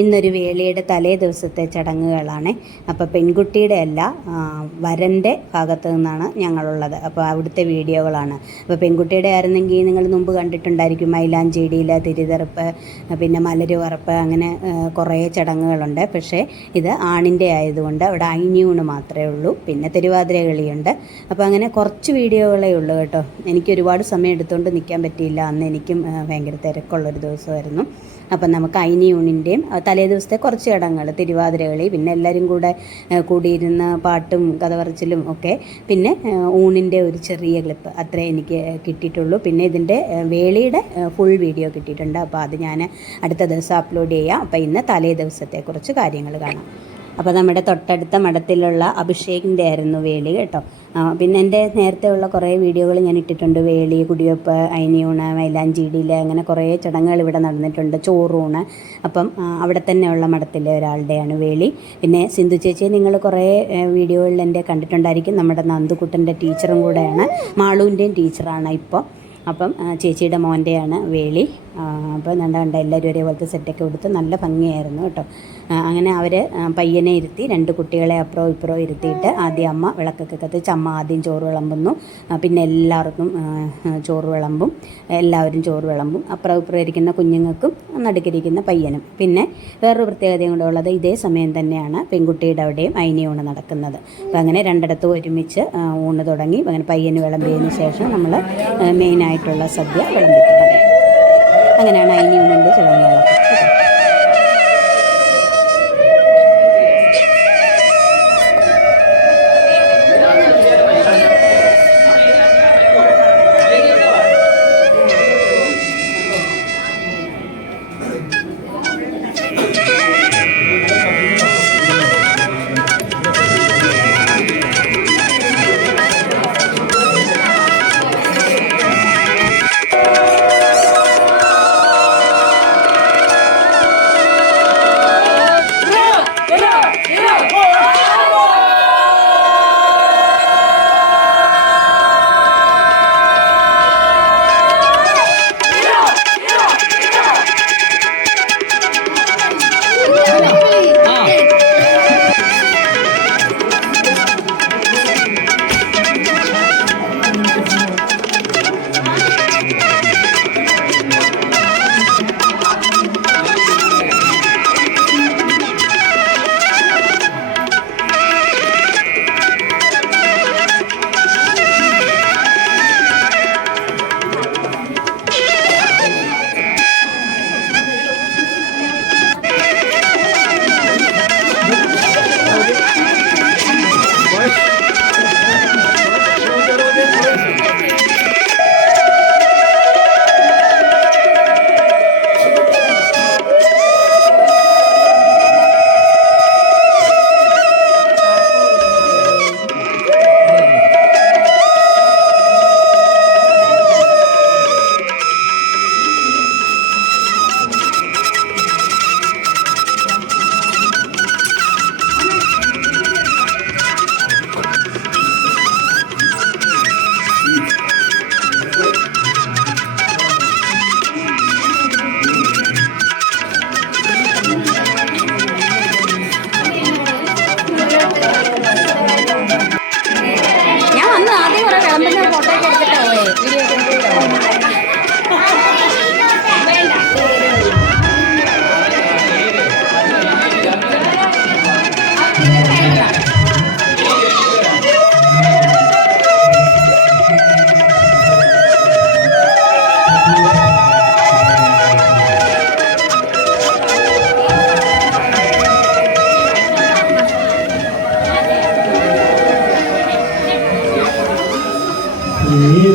ഇന്നൊരു വേളിയുടെ തലേ ദിവസത്തെ ചടങ്ങുകളാണ്. അപ്പോൾ പെൺകുട്ടിയുടെ അല്ല, വരൻ്റെ ഭാഗത്തു നിന്നാണ് ഞങ്ങളുള്ളത്. അപ്പോൾ അവിടുത്തെ വീഡിയോകളാണ്. അപ്പോൾ പെൺകുട്ടിയുടെ ആയിരുന്നെങ്കിൽ നിങ്ങൾ മുമ്പ് കണ്ടിട്ടുണ്ടായിരിക്കും. മൈലാഞ്ചിടിയിൽ തിരിതെറുപ്പ്, പിന്നെ മലര് വറപ്പ്, അങ്ങനെ കുറേ ചടങ്ങുകളുണ്ട്. പക്ഷേ ഇത് ആണിൻ്റെ ആയതുകൊണ്ട് അവിടെ അയിനിയൂണ് മാത്രമേ ഉള്ളൂ. പിന്നെ തിരുവാതിര കളിയുണ്ട്. അപ്പോൾ അങ്ങനെ കുറച്ച് വീഡിയോകളേ ഉള്ളൂ കേട്ടോ. എനിക്ക് ഒരുപാട് സമയം എടുത്തുകൊണ്ട് നിൽക്കാൻ പറ്റിയില്ല. അന്ന് എനിക്കും ഭയങ്കര തിരക്കുള്ളൊരു ദിവസമായിരുന്നു. അപ്പം നമുക്ക് അയിനിയൂണിൻ്റെയും തലേ ദിവസത്തെ കുറച്ച് ചടങ്ങുകൾ, തിരുവാതിരകളി, പിന്നെ എല്ലാവരും കൂടിയിരുന്ന് പാട്ടും കഥ പറച്ചിലും ഒക്കെ, പിന്നെ ഊണിൻ്റെ ഒരു ചെറിയ ക്ലിപ്പ് അത്രേ എനിക്ക് കിട്ടിയിട്ടുള്ളൂ. പിന്നെ ഇതിൻ്റെ വേളിയുടെ ഫുൾ വീഡിയോ കിട്ടിയിട്ടുണ്ട്. അപ്പോൾ അത് ഞാൻ അടുത്ത ദിവസം അപ്ലോഡ് ചെയ്യാം. അപ്പോൾ ഇന്ന് തലേ ദിവസത്തെ കുറച്ച് കാര്യങ്ങൾ കാണാം. അപ്പോൾ നമ്മുടെ തൊട്ടടുത്ത മഠത്തിലുള്ള അഭിഷേകിൻ്റെ ആയിരുന്നു വേളി കേട്ടോ. പിന്നെ എൻ്റെ നേരത്തെ ഉള്ള കുറേ വീഡിയോകൾ ഞാൻ ഇട്ടിട്ടുണ്ട്. വേളി, കുടിവെപ്പ്, അയിനിയൂണ്, മൈലാഞ്ചിടിയിൽ, അങ്ങനെ കുറേ ചടങ്ങുകൾ ഇവിടെ നടന്നിട്ടുണ്ട്. ചോറൂണ്. അപ്പം അവിടെ തന്നെയുള്ള മഠത്തിലെ ഒരാളുടെയാണ് വേളി. പിന്നെ സിന്ധു ചേച്ചിയെ നിങ്ങൾ കുറേ വീഡിയോകളിൽ എൻ്റെ കണ്ടിട്ടുണ്ടായിരിക്കും. നമ്മുടെ നന്ദുക്കുട്ടൻ്റെ ടീച്ചറും കൂടെയാണ്, മാളുവിൻ്റെയും ടീച്ചറാണ് ഇപ്പോൾ. അപ്പം ചേച്ചിയുടെ മോൻ്റെയാണ് വേളി. അപ്പോൾ കണ്ട എല്ലാവരും ഒരേപോലത്തെ സെറ്റൊക്കെ കൊടുത്ത് നല്ല ഭംഗിയായിരുന്നു കേട്ടോ. അങ്ങനെ അവർ പയ്യനെ ഇരുത്തി, രണ്ട് കുട്ടികളെ അപ്പുറവും ഇപ്പുറവും ഇരുത്തിയിട്ട് ആദ്യം അമ്മ വിളക്കൊക്കെ കത്തിച്ച് അമ്മ ആദ്യം ചോറ് വിളമ്പുന്നു. പിന്നെ എല്ലാവർക്കും ചോറ് വിളമ്പും, എല്ലാവരും ചോറ് വിളമ്പും. അപ്പുറം ഇപ്പുറം ഇരിക്കുന്ന കുഞ്ഞുങ്ങൾക്കും നടുക്കിരിക്കുന്ന പയ്യനും. പിന്നെ വേറൊരു പ്രത്യേകതയും കൂടെ ഉള്ളത്, ഇതേ സമയം തന്നെയാണ് പെൺകുട്ടിയുടെ അവിടെയും അയിനിയൂണ് നടക്കുന്നത്. അപ്പോൾ അങ്ങനെ രണ്ടിടത്തും ഒരുമിച്ച് ഊണ് തുടങ്ങി. അങ്ങനെ പയ്യന് വിളമ്പിയതിന് ശേഷം നമ്മൾ മെയിനായിട്ടുള്ള സദ്യ വിളമ്പി തുടങ്ങി. അങ്ങനെയാണ് അയിനിയൂണിൻ്റെ ചടങ്ങുകളൊക്കെ.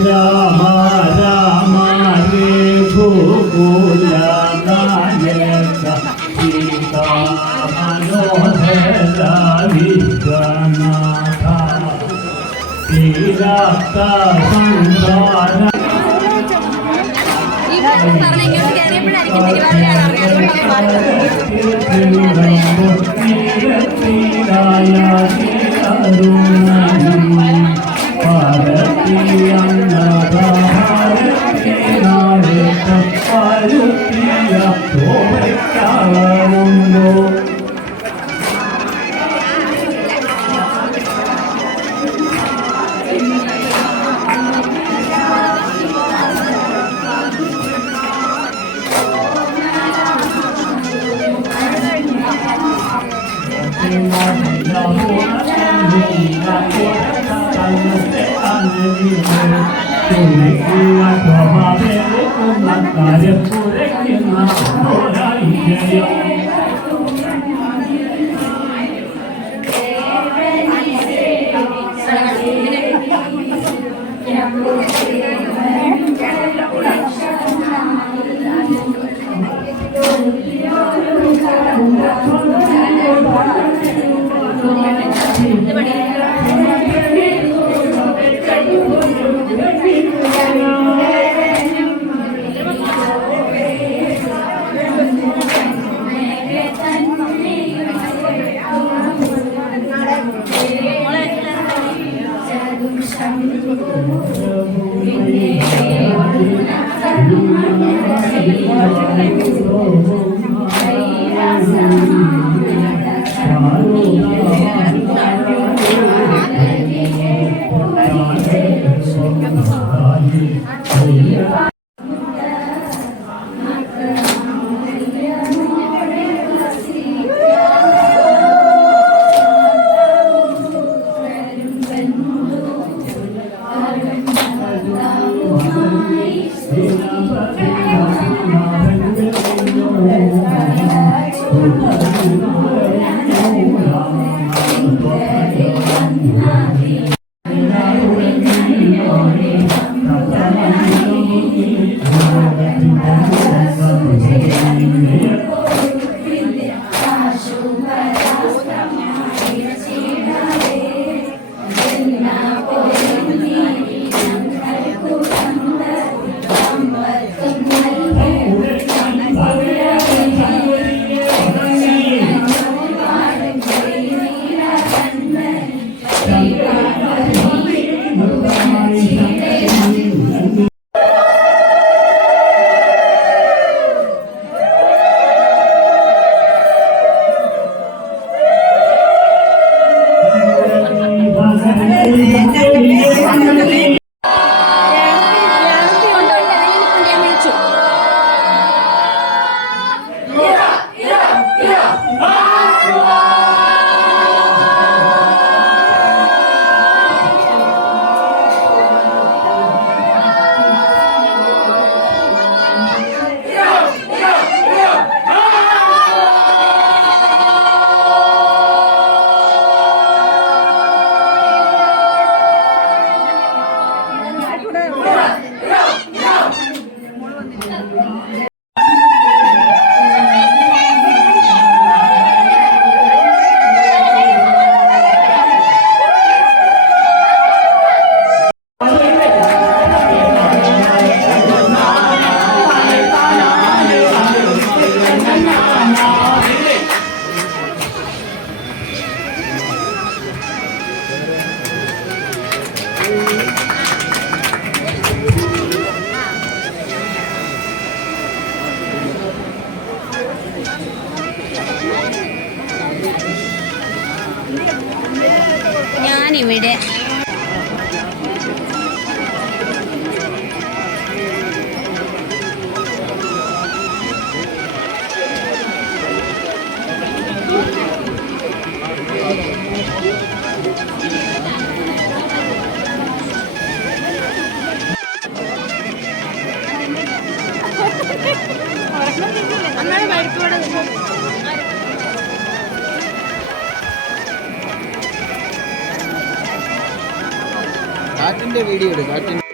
രാമ രാമ രേ ഭൂകുല നായക സീതാ മനോഹര വിശ്വനാഥ ശ്രീരാത്ത സംസാര ഭാരതീയ ഞാനിവിടെ കാറ്റിന്റെ വീഡിയോ എടുക്കും.